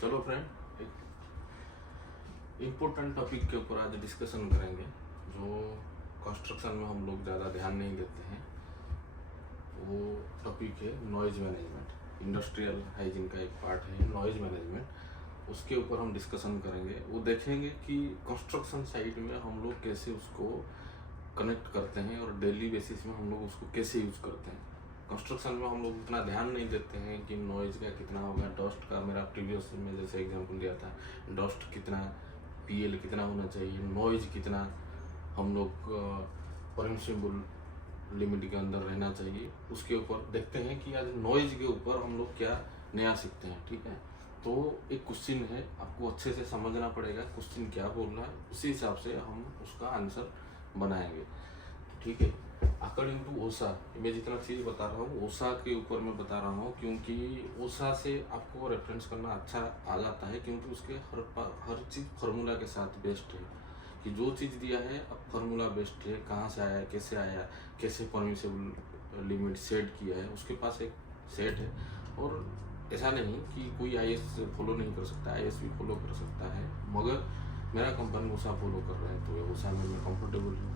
चलो फ्रेंड, एक important topic के ऊपर आज डिस्कशन करेंगे जो कंस्ट्रक्शन में हम लोग ज़्यादा ध्यान नहीं देते हैं। वो टॉपिक है नॉइज मैनेजमेंट। इंडस्ट्रियल हाइजीन का एक पार्ट है नॉइज मैनेजमेंट। उसके ऊपर हम डिस्कशन करेंगे। वो देखेंगे कि कंस्ट्रक्शन साइट में हम लोग कैसे उसको कनेक्ट करते हैं और डेली बेसिस में हम लोग उसको कैसे यूज़ करते हैं। कंस्ट्रक्शन में हम लोग उतना ध्यान नहीं देते हैं कि नॉइज़ का कितना होगा, डस्ट का। मेरा प्रीवियस में जैसे एग्जांपल दिया था, डस्ट कितना, पीएल कितना होना चाहिए, नॉइज़ कितना हम लोग परमिसिबल लिमिट के अंदर रहना चाहिए। उसके ऊपर देखते हैं कि आज नॉइज़ के ऊपर हम लोग क्या नया सीखते हैं। ठीक है, तो एक क्वेश्चन है, आपको अच्छे से समझना पड़ेगा क्वेश्चन क्या बोल रहा है, उसी हिसाब से हम उसका आंसर बनाएंगे। ठीक है, अकॉर्डिंग टू ओसा, मैं जितना चीज़ बता रहा हूँ ओसा के ऊपर मैं बता रहा हूँ, क्योंकि ओसा से आपको रेफरेंस करना अच्छा आ जाता है, क्योंकि उसके हर चीज़ फार्मूला के साथ बेस्ड है। कि जो चीज़ दिया है अब फार्मूला बेस्ड है, कहाँ से आया, कैसे परमिसिबल लिमिट सेट किया है, उसके पास एक सेट है। और ऐसा नहीं कि कोई आईएएस फॉलो नहीं कर सकता, आईएएस भी फॉलो कर सकता है, मगर मेरा कंपनी ओसा फॉलो कर रहा है तो ओसा में मैं कंफर्टेबल हूँ।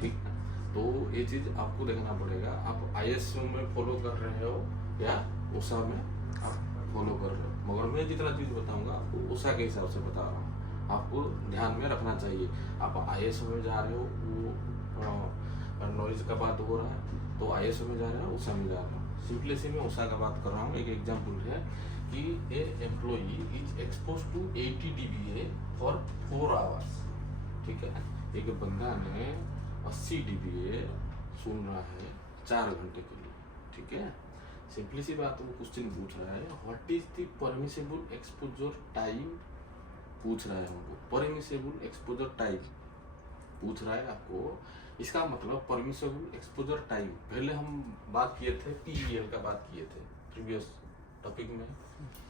ठीक है, तो ये चीज़ आपको देखना पड़ेगा, आप आईएएस में फॉलो कर रहे हो या ओसा में आप फॉलो कर रहे हो। मगर मैं जितना चीज़ बताऊंगा आपको ओसा के हिसाब से बता रहा हूँ, आपको ध्यान में रखना चाहिए। आप आईएएस में जा रहे हो, वो नॉइज का बात हो रहा है तो आईएएस में जा रहे हो, ओसा में जा रहे हो। सिंपली से मैं ओसा का बात कर रहा हूँ। एक एग्जाम्पल है कि a employee is expose to 80 dBA for 4 hours. ठीक है, एक बंदा ने 80 dBA सुन रहा है 4 घंटे के लिए। ठीक है, सिंपली सी बात, वो क्वेश्चन पूछ रहा है what is the permissible exposure time, पूछ रहा है हमको परमिसिबल एक्सपोजर टाइम पूछ रहा है आपको। इसका मतलब परमिसिबल एक्सपोजर टाइम, पहले हम बात किए थे पीएल का, बात किए थे प्रीवियस टॉपिक में,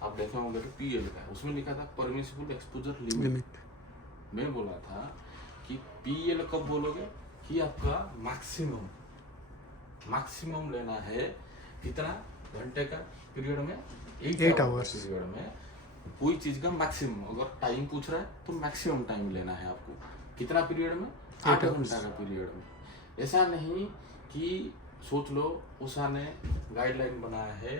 आप देखे होंगे तो पीएल का उसमें लिखा था परमिसिबल एक्सपोजर लिमिट। मैं बोला था कि पीएल कब बोलोगे कि आपका मैक्सिमम लेना है कितना घंटे का पीरियड में, 8 आवर्स पीरियड में। कोई चीज का मैक्सिमम अगर टाइम पूछ रहा है तो मैक्सिमम टाइम लेना है आपको, कितना पीरियड में, 8 घंटा का पीरियड में। ऐसा नहीं कि सोच लो उषा ने गाइडलाइन बनाया है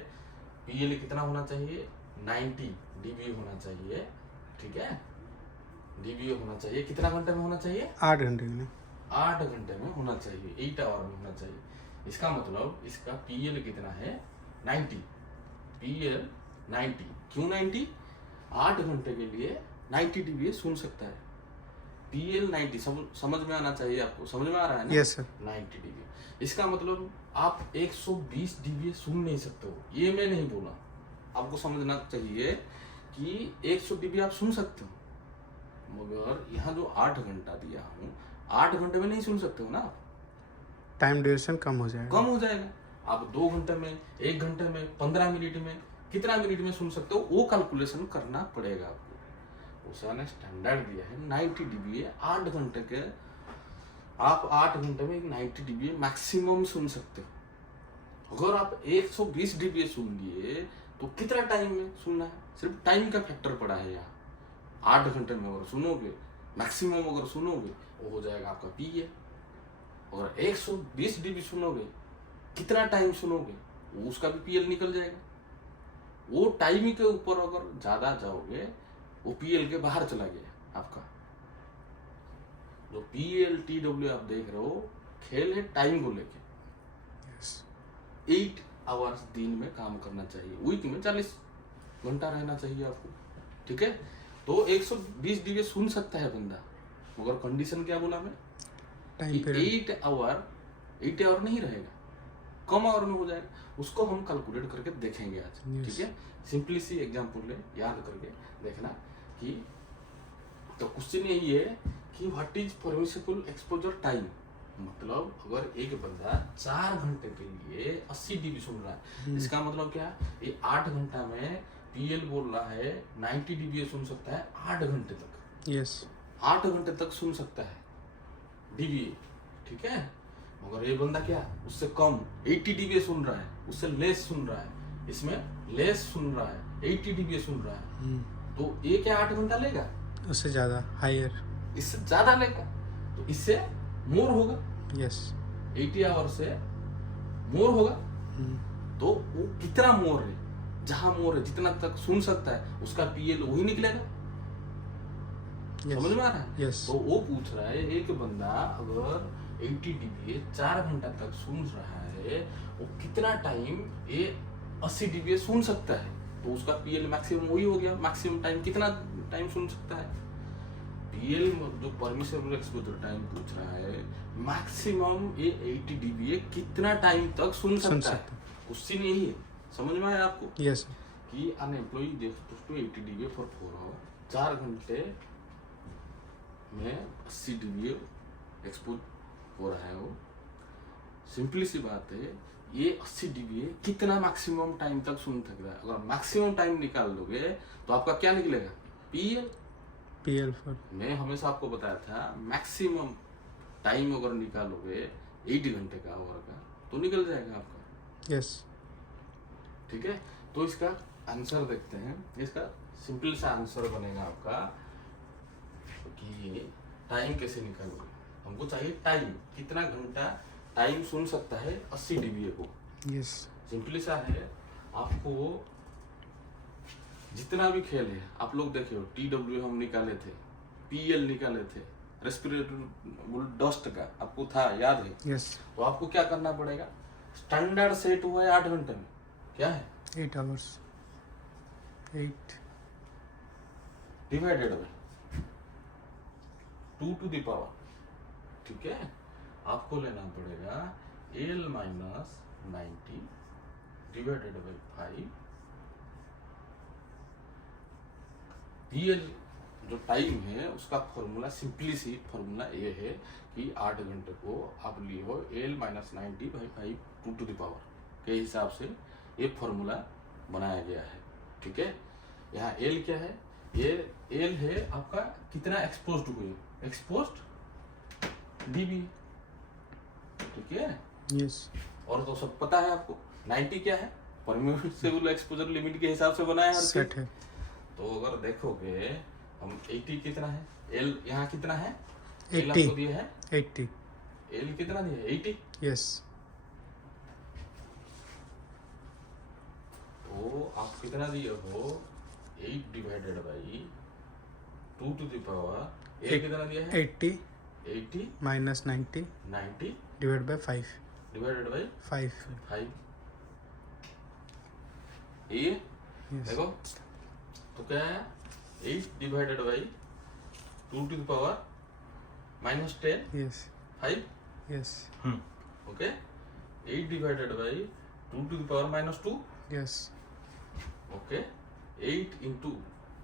पीएल कितना होना चाहिए, 90 dBA होना चाहिए। ठीक है, dBA होना चाहिए, कितना घंटे में होना चाहिए, 8 घंटे में, 8 घंटे में होना चाहिए, 8 आवर में होना चाहिए। इसका मतलब इसका पीएल कितना है, 90, पीएल 90। क्यों 90? 8 घंटे के लिए 90 dBA सुन सकता है, पीएल 90। समझ में आना चाहिए आपको, समझ में आ रहा है ना? Yes sir. 90 dBA, इसका मतलब आप 120 dBA सुन नहीं सकते हो, ये मैं नहीं बोला। आपको समझना चाहिए कि 100 dBA आप सुन सकते हो, मगर यहाँ जो 8 घंटा दिया हूँ, 8 घंटे में नहीं सुन सकते हो ना, टाइम ड्यूरेशन कम हो जाएगा। आप 2 घंटे में, 1 घंटे में, 15 मिनट में, कितना मिनट में सुन सकते हो, वो कैलकुलेशन करना पड़ेगा आपको। उषा ने स्टैंडर्ड दिया है 90 dBA 8 घंटे के, आप 8 घंटे में 90 dBA मैक्सिमम सुन सकते हो। अगर आप 120 dBA सुन लिए तो कितना टाइम में सुनना है, सिर्फ टाइम का फैक्टर पड़ा है यहाँ। 8 घंटे में अगर सुनोगे, मैक्सिमम अगर सुनोगे, वो हो जाएगा आपका पीए। और 120 dB सुनोगे, कितना टाइम सुनोगे, उसका भी पीएल निकल जाएगा। वो टाइम के ऊपर अगर ज्यादा जाओगे, वो पीएल के बाहर चला गया आपका। जो पीएल टीडब्ल्यू आप देख रहे हो, खेल है टाइम को लेके। 8 आवर्स दिन में काम करना चाहिए, वीक में 40 घंटा रहना चाहिए आपको। ठीक है, तो 120 dB सुन सकता है बंदा, मगर कंडीशन क्या बोला मैं, टाइम पे 8 आवर नहीं रहेगा, कम आवर में हो जाएगा। उसको हम कैलकुलेट करके देखेंगे आज। ठीक है, सिंपली सी एग्जांपल ले, याद करके देखना कि तो क्वेश्चन यही है कि what is permissible exposure time. मतलब अगर एक बंदा 4 घंटे के लिए 80 dB सुन रहा है, इसका मतलब क्या, ये 8 घंटा में पीएल बोल रहा है 90 dBA सुन सकता है 8 घंटे तक। यस, 8 घंटे तक सुन सकता है dBA। ठीक है, मगर ये बंदा क्या, उससे कम 80 dBA सुन रहा है, उससे लेस सुन रहा है, इसमें लेस सुन रहा है, 80 dBA सुन रहा है, तो ये क्या 8 घंटा लेगा? उससे ज़्यादा हायर। इससे ज्यादा लेगा, तो इससे मोर होगा। यस। 80 आवर से मोर होगा, तो वो कितना मोर है, जहां मोर है जितना तक सुन सकता है उसका पीएल वही निकलेगा। समझ में आ रहा है? यस। तो वो पूछ रहा है एक बंदा अगर 80 dBA 4 घंटा तक सुन रहा है, वो कितना टाइम ये 80 dBA सुन सकता है, तो उसका पीएल मैक्सिमम वही हो गया। मैक्सिमम टाइम कितना टाइम सुन सकता है? पीएल जो परमिसिबल एक्सपोजर टाइम पूछ रहा है, मैक्सिमम ये 80 dBA कितना टाइम तक सुन सकता है, उससे नहीं है। समझ में आया आपको? यस। कि an employee they suppose to 80 dBA for 4 hour, 4 घंटे में 80 dBA एक्सपोज हो रहा है। वो सिंपली सी बात है, ये 80 dBA कितना मैक्सिमम टाइम तक सुन सकता है। अगर मैक्सिमम टाइम निकाल दोगे तो आपका क्या निकलेगा? पीएल फॉर मैं हमेशा आपको बताया था, मैक्सिमम टाइम अगर निकालोगे 8 घंटे का आवर का, तो निकल जाएगा आपका। यस। ठीक है, तो इसका आंसर देखते हैं। इसका सिंपल सा आंसर बनेगा आपका कि टाइम कैसे निकालोगे। हमको चाहिए टाइम, कितना घंटा टाइम सुन सकता है 80 dBA को। यस। सिंपली सा है, आपको जितना भी खेल है आप लोग देखे हो, TW हम निकाले थे, PL निकाले थे, रेस्पिरेटरी डस्ट का आपको था, याद है? यस। तो आपको क्या करना पड़ेगा? स्टैंडर्ड सेट हुआ है 8 घंटे में, क्या है? 8 hours. 8 divided by 2 to the power. ठीक है, आपको लेना पड़ेगा L minus 90 divided by 5। PL जो टाइम है उसका फॉर्मूला, सिंपली सी फॉर्मूला ये है कि 8 घंटे को आप लिए हो L minus 90 by 5 2 to the power के हिसाब से ये फॉर्मूला बनाया गया है। ठीक है, यहाँ L क्या है? ये L है आपका कितना एक्सपोज्ड हुए, एक्सपोज्ड dB। ठीक है, यस। और तो सब पता है आपको। 90 क्या है? परमिसिबल एक्सपोजर लिमिट के हिसाब से बनाया है सेट है। तो अगर देखोगे हम 80 कितना है, L यहाँ कितना है? 80 L आपको दिया है 80। L कितना दिया है? 80। यस। तो आप कितना दिए हो? 8 divided by 2 to the power L कितना दिया है? 80 minus 90 divide by 5 divided by 5। ये देखो तो क्या है? 8 divided by 2 to the power minus 10 yes. 5। Yes. Okay, 8 divided by 2 to the power minus 2। Yes. Okay, 8 into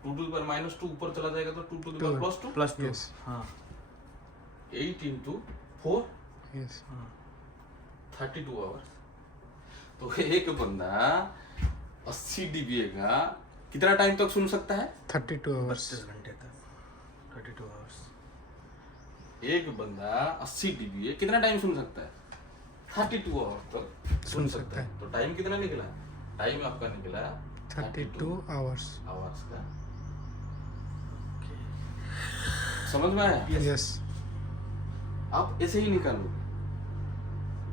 2 to the power minus 2 ऊपर चला जाएगा तो 2 to the power plus 2। Yes. हाँ 8 इंटू 4 यस। 32 आवर्स। तो एक बंदा 80 dBA का कितना टाइम तक सुन सकता है? 32 आवर्स। 32 घंटे तक 32 आवर्स। एक बंदा 80 dBA कितना टाइम सुन सकता है? 32 आवर्स तक सुन सकता है। तो टाइम कितना निकला? टाइम आपका निकला 32 आवर्स। आवर्स का। समझ में आया? यस। आप ऐसे ही निकालो,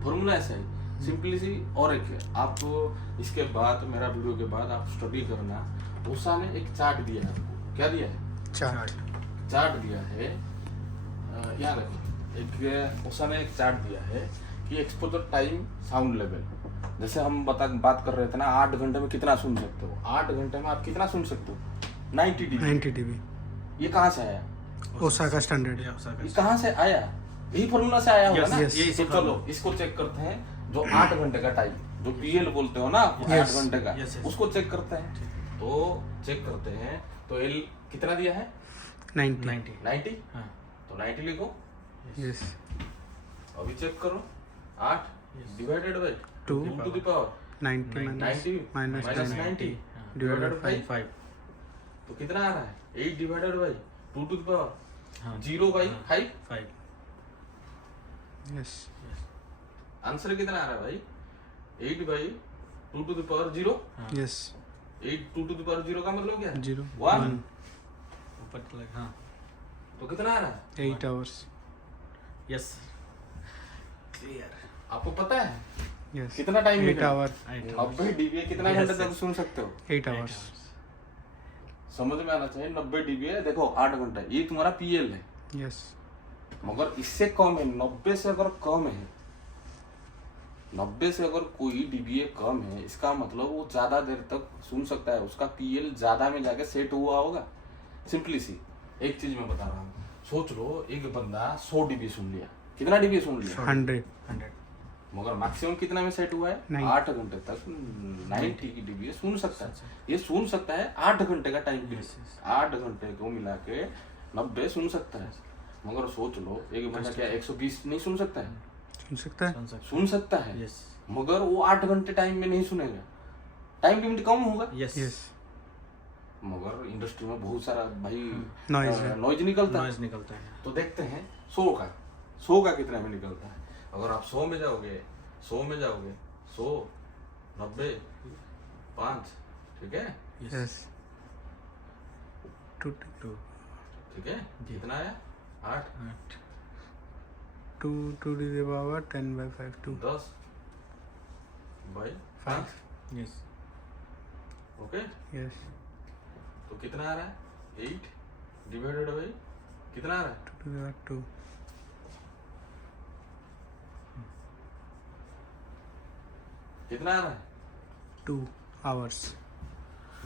फॉर्मूला ऐसा ही सिंपली सी। और एक है, आप इसके बाद मेरा वीडियो के बाद आप स्टडी करना। उषा ने एक चार्ट दिया है आपको। क्या दिया है? चार्ट दिया है, यहाँ रखो। एक उषा ने एक चार्ट दिया है कि एक्सपोजर टाइम साउंड लेवल, जैसे हम बात कर रहे थे ना, 8 घंटे में कितना सुन सकते हो? 8 घंटे में आप कितना सुन सकते हो? 90 dB। ये कहाँ से आया? Osaka standard. ये कहाँ से आया? यही फॉर्मूला से आया होगा ना। yes. तो चलो इसको चेक करते हैं। जो 8 घंटे का टाइम, जो PL बोलते हो ना 8 घंटे का, उसको चेक करते हैं। तो चेक करते हैं, तो L कितना दिया है? 90। हाँ तो 90 लिखो। यस। अभी चेक करो, 8 divided by 2 to the power 90 minus 90 divided by 5। तो कितना आ रहा है? 8 divided by 2 to the power हाँ 0 बाई 5। 5। यस। आंसर कितना आ रहा है भाई? 8 by 2 to the power 0, Yes. 8 2 to the power 0 का मतलब क्या है? 0. 1. 1. ऊपर तो लग हाँ तो कितना आ रहा है? 8 hours. यस क्लियर आपको पता है Yes. कितना टाइम 8 मिलेगा? hour. 90 dBA कितना Yes, घंटे तक yes. सुन सकते हो? 8 hours. समझ में आना चाहिए। 90 dBA देखो 8 घंटा, ये तुम्हारा PL है, Yes. मगर इससे कम है। 90 से अगर कम है, 90 से अगर कोई dBA कम है, इसका मतलब वो ज्यादा देर तक सुन सकता है, उसका PL ज्यादा में जाके सेट हुआ होगा। सिंपली सी एक चीज मैं बता रहा हूँ, सोच लो एक बंदा 100 dBA सुन लिया, कितना dBA सुन लिया? 100. 100 मगर मैक्सिमम कितना में सेट हुआ है? 90. 8 घंटे तक 90 की dBA सुन सकता है। ये सुन सकता है 8 घंटे का टाइम पीरियड, 8 घंटे को मिला के 90 सुन सकता है। मगर सोच लो एक बंदा क्या 120 नहीं सुन सकता है? सुन सकता है. सुन सकते सुन सकता है, यस मगर वो 8 घंटे टाइम में नहीं सुनेगा, टाइम लिमिट कम होगा। Yes Yes. मगर इंडस्ट्री में बहुत सारा भाई Noise है. नॉइज निकलता है। नॉइज निकलता है तो देखते हैं 100 का कितना में निकलता है। अगर आप 100 में जाओगे 100 90 5, ठीक है, Yes. 2 ठीक है, जी। कितना आया? 8 8 to the power 10 by 5 2. 10 by 5, yes okay. Yes. तो कितना आ रहा है? 8 डिवाइडेड बाई कितना आ रहा है? 2 to the power 2. कितना आ रहा है? 2 hours.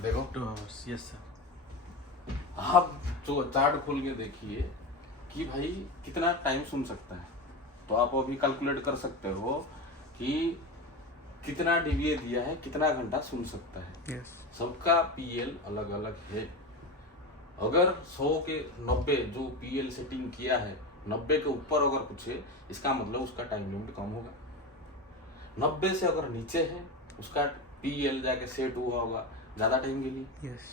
देखो 2 आवर्स यस सर आप जो चार्ट खोल के देखिए कि भाई कितना टाइम सुन सकता है, तो आप अभी कैलकुलेट कर सकते हो कि कितना डीवीए दिया है, कितना घंटा सुन सकता है। Yes. सबका पीएल अलग अलग है। अगर 100 के 90 जो पीएल सेटिंग किया है, 90 के ऊपर अगर कुछ है, इसका मतलब उसका टाइम लिमिट कम होगा। 90 से अगर नीचे है, उसका पीएल जाके सेट हुआ होगा ज्यादा टाइम के लिए। Yes.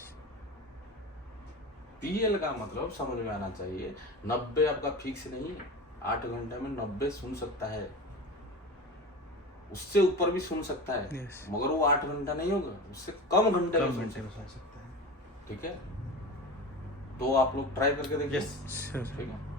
पीएल का मतलब समझ में आना चाहिए, 90 आपका फिक्स नहीं है, 8 घंटे में 90 सुन सकता है, उससे ऊपर भी सुन सकता है। Yes. मगर वो 8 घंटा नहीं होगा, उससे कम घंटे में कम सुन घंटे में सकता सुन सकते हैं है। ठीक है, तो आप लोग ट्राई करके देखिए। Yes Sure. ठीक है।